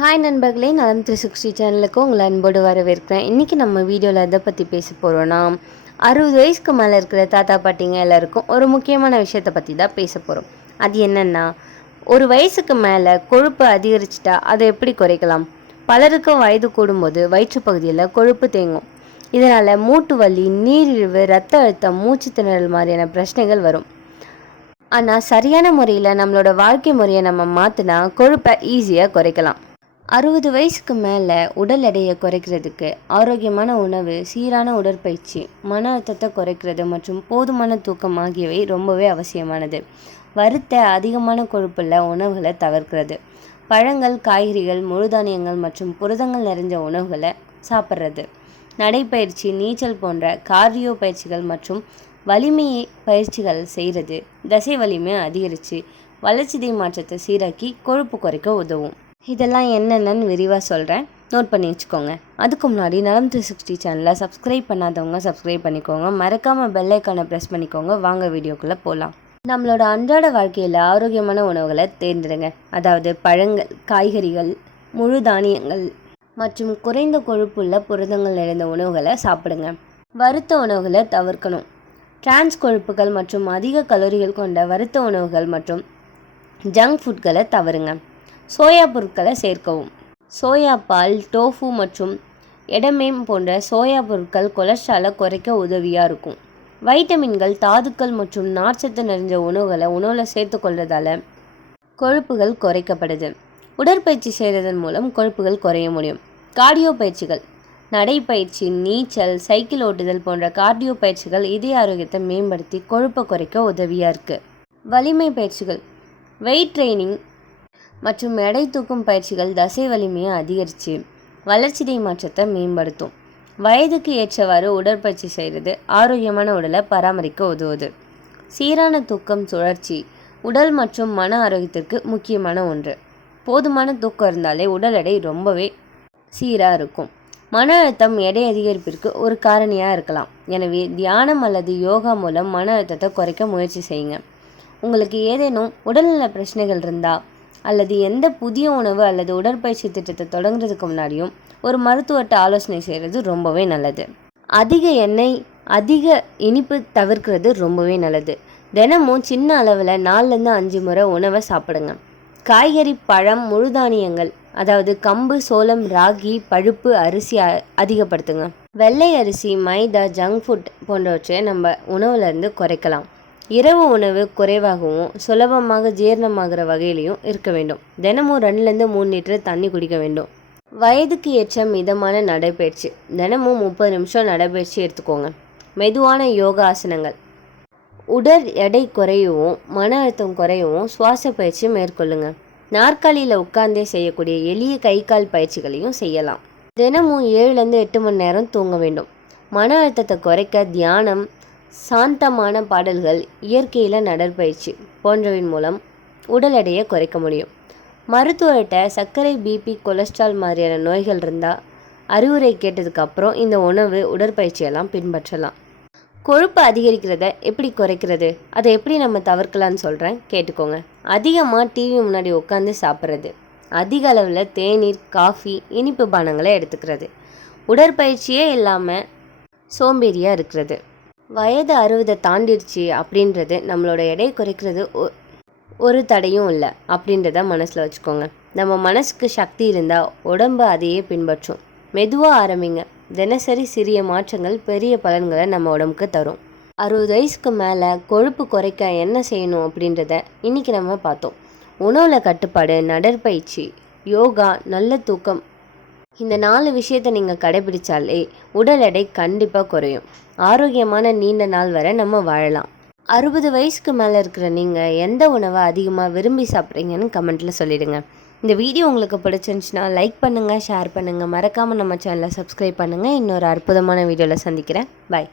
Hi நண்பர்களே நலம் three sixty சேனலுக்கு உங்களை அன்போடு வரவேற்கிறேன். இன்றைக்கி நம்ம வீடியோவில் எதை பற்றி பேச போகிறோன்னா அறுபது வயசுக்கு மேலே இருக்கிற தாத்தா பாட்டிங்க எல்லாருக்கும் ஒரு முக்கியமான விஷயத்தை பற்றி தான் பேச போகிறோம் அது என்னென்னா ஒரு வயசுக்கு மேலே கொழுப்பு அதிகரிச்சிட்டா அதை எப்படி குறைக்கலாம்? பலருக்கும் வயது கூடும்போது வயிற்று பகுதியில் கொழுப்பு தேங்கும். இதனால் மூட்டு வலி நீரிழிவு ரத்த அழுத்தம் மூச்சு திணறல் மாதிரியான பிரச்சனைகள் வரும். ஆனால் சரியான முறையில் நம்மளோட வாழ்க்கை முறையை நம்ம மாற்றினா கொழுப்பை ஈஸியாக குறைக்கலாம். அறுபது வயசுக்கு மேலே உடல் எடையை குறைக்கிறதுக்கு ஆரோக்கியமான உணவு சீரான உடற்பயிற்சி மன அழுத்தத்தை குறைக்கிறது மற்றும் போதுமான தூக்கம் ஆகியவை ரொம்பவே அவசியமானது. வறுத்த அதிகமான கொழுப்புள்ள உணவுகளை தவிர்க்கிறது. பழங்கள் காய்கறிகள் முழுதானியங்கள் மற்றும் புரதங்கள் நிறைஞ்ச உணவுகளை சாப்பிட்றது. நடைப்பயிற்சி நீச்சல் போன்ற கார்டியோ பயிற்சிகள் மற்றும் வலிமை பயிற்சிகள் செய்கிறது. தசை வலிமை அதிகரித்து வளர்ச்சிதை மாற்றத்தை சீராக்கி கொழுப்பு குறைக்க உதவும். இதெல்லாம் என்னென்னு விரிவாக சொல்கிறேன் நோட் பண்ணி வச்சுக்கோங்க. அதுக்கு முன்னாடி நலம் த்ரீ சிக்ஸ்டி சேனலை சப்ஸ்கிரைப் பண்ணாதவங்க சப்ஸ்கிரைப் பண்ணிக்கோங்க. மறக்காமல் பெல் ஐக்கானை ப்ரெஸ் பண்ணிக்கோங்க. வாங்க வீடியோக்குள்ளே போகலாம் நம்மளோட அன்றாட வாழ்க்கையில் ஆரோக்கியமான உணவுகளை தேர்ந்தெடுங்க. அதாவது பழங்கள் காய்கறிகள் முழு தானியங்கள் மற்றும் குறைந்த கொழுப்புள்ள புரதங்கள் நிறைந்த உணவுகளை சாப்பிடுங்க. வறுத்த உணவுகளை தவிர்க்கணும். டிரான்ஸ் கொழுப்புகள் மற்றும் அதிக கலோரிகள் கொண்ட வறுத்த உணவுகள் மற்றும் ஜங்க் ஃபுட்களை தவறுங்க. சோயா பொருட்களை சேர்க்கவும். சோயா பால் டோஃபு மற்றும் எடமேம் போன்ற சோயா பொருட்கள் கொலஸ்ட்ராலை குறைக்க உதவியாக இருக்கும். வைட்டமின்கள் தாதுக்கள் மற்றும் நார்ச்சத்து நிறைஞ்ச உணவுகளை உணவில் சேர்த்துக்கொள்வதால் கொழுப்புகள் குறைக்கப்படுது. உடற்பயிற்சி செய்கிறதன் மூலம் கொழுப்புகள் குறைய முடியும். கார்டியோ பயிற்சிகள் நடைப்பயிற்சி நீச்சல் சைக்கிள் ஓட்டுதல் போன்ற கார்டியோ பயிற்சிகள் இதய ஆரோக்கியத்தை மேம்படுத்தி கொழுப்பை குறைக்க உதவியாக இருக்குது வலிமை பயிற்சிகள் வெயிட் ட்ரைனிங் மற்றும் எடை தூக்கும் பயிற்சிகள் தசை வலிமையை அதிகரித்து வளர்ச்சிதை மாற்றத்தை மேம்படுத்தும். வயதுக்கு ஏற்றவாறு உடற்பயிற்சி செய்கிறது. ஆரோக்கியமான உடலை பராமரிக்க உதவுது. சீரான தூக்கம் சுழற்சி உடல் மற்றும் மன ஆரோக்கியத்திற்கு முக்கியமான ஒன்று. போதுமான தூக்கம் இருந்தாலே உடல் எடை ரொம்பவே சீராக இருக்கும். மன அழுத்தம் எடை அதிகரிப்பிற்கு ஒரு காரணியாக இருக்கலாம். எனவே தியானம் அல்லது யோகா மூலம் மன அழுத்தத்தை குறைக்க முயற்சி செய்யுங்க. உங்களுக்கு ஏதேனும் உடல்நல பிரச்சனைகள் இருந்தால் அல்லது எந்த புதிய உணவு அல்லது உடற்பயிற்சி திட்டத்தை தொடங்குறதுக்கு முன்னாடியும் ஒரு மருத்துவர்கிட்ட ஆலோசனை செய்கிறது ரொம்பவே நல்லது. அதிக எண்ணெய் அதிக இனிப்பு தவிர்க்கிறது ரொம்பவே நல்லது. தினமும் சின்ன அளவில் நாலுலேருந்து அஞ்சு முறை உணவை சாப்பிடுங்க. காய்கறி பழம் முழுதானியங்கள் அதாவது கம்பு சோளம் ராகி பழுப்பு அரிசி அதிகப்படுத்துங்க. வெள்ளை அரிசி மைதா ஜங்க் ஃபுட் போன்றவற்றை நம்ம உணவுலேருந்து குறைக்கலாம். இரவு உணவு குறைவாகவும் சுலபமாக ஜீரணமாகிற வகையிலையும் இருக்க வேண்டும். தினமும் ரெண்டுலேருந்து மூணு லிட்டர் தண்ணி குடிக்க வேண்டும். வயதுக்கு ஏற்ற மிதமான நடைபயிற்சி. தினமும் முப்பது நிமிஷம் நடைபயிற்சி எடுத்துக்கோங்க. மெதுவான யோகா ஆசனங்கள் உடல் எடை குறையவும் மன அழுத்தம் குறையவும் சுவாச பயிற்சி மேற்கொள்ளுங்க. நாற்காலியில் உட்கார்ந்தே செய்யக்கூடிய எளிய கை கால் பயிற்சிகளையும் செய்யலாம். தினமும் ஏழுலேருந்து எட்டு மணி நேரம் தூங்க வேண்டும். மன அழுத்தத்தை குறைக்க தியானம் சாந்தமான பாடல்கள் இயற்கையில் நடற்பயிற்சி போன்றவின் மூலம் உடல் எடையை குறைக்க முடியும். மருத்துவர்கிட்ட சர்க்கரை பிபி கொலஸ்ட்ரால் மாதிரியான நோய்கள் இருந்தால் அறிவுரை கேட்டதுக்கப்புறம் இந்த உணவு உடற்பயிற்சியெல்லாம் பின்பற்றலாம். கொழுப்பு அதிகரிக்கிறத எப்படி குறைக்கிறது? அதை எப்படி நம்ம தவிர்க்கலான்னு சொல்கிறேன் கேட்டுக்கோங்க. அதிகமாக டிவி முன்னாடி உட்காந்து சாப்பிட்றது அதிக அளவில் தேநீர் காஃபி இனிப்பு பானங்களை எடுத்துக்கிறது உடற்பயிற்சியே இல்லாமல் சோம்பேறியாக இருக்கிறது. வயது அறுபதை தாண்டிடுச்சு அப்படின்றது நம்மளோட எடை குறைக்கிறது ஒரு தடையும் இல்லை அப்படின்றத மனசில் வச்சுக்கோங்க. நம்ம மனசுக்கு சக்தி இருந்தால் உடம்பு அதையே பின்பற்றும். மெதுவாக ஆரம்பிங்க. தினசரி சிறிய மாற்றங்கள் பெரிய பலன்களை நம்ம உடம்புக்கு தரும். அறுபது வயசுக்கு மேலே கொழுப்பு குறைக்க என்ன செய்யணும் அப்படின்றத இன்றைக்கி நம்ம பார்த்தோம். உணவில் கட்டுப்பாடு நடற்பயிற்சி யோகா நல்ல தூக்கம் இந்த நாலு விஷயத்தை நீங்கள் கடைபிடிச்சாலே உடல் எடை கண்டிப்பாக குறையும். ஆரோக்கியமான நீண்ட நாள் வரை நம்ம வாழலாம். அறுபது வயசுக்கு மேலே இருக்கிற நீங்கள் எந்த உணவை அதிகமாக விரும்பி சாப்பிட்றீங்கன்னு கமெண்ட்டில் சொல்லிடுங்க. இந்த வீடியோ உங்களுக்கு பிடிச்சிருந்துச்சுன்னா லைக் பண்ணுங்கள் ஷேர் பண்ணுங்கள் மறக்காமல் நம்ம சேனலை சப்ஸ்கிரைப் பண்ணுங்கள் இன்னொரு அற்புதமான வீடியோவில் சந்திக்கிறேன். பாய்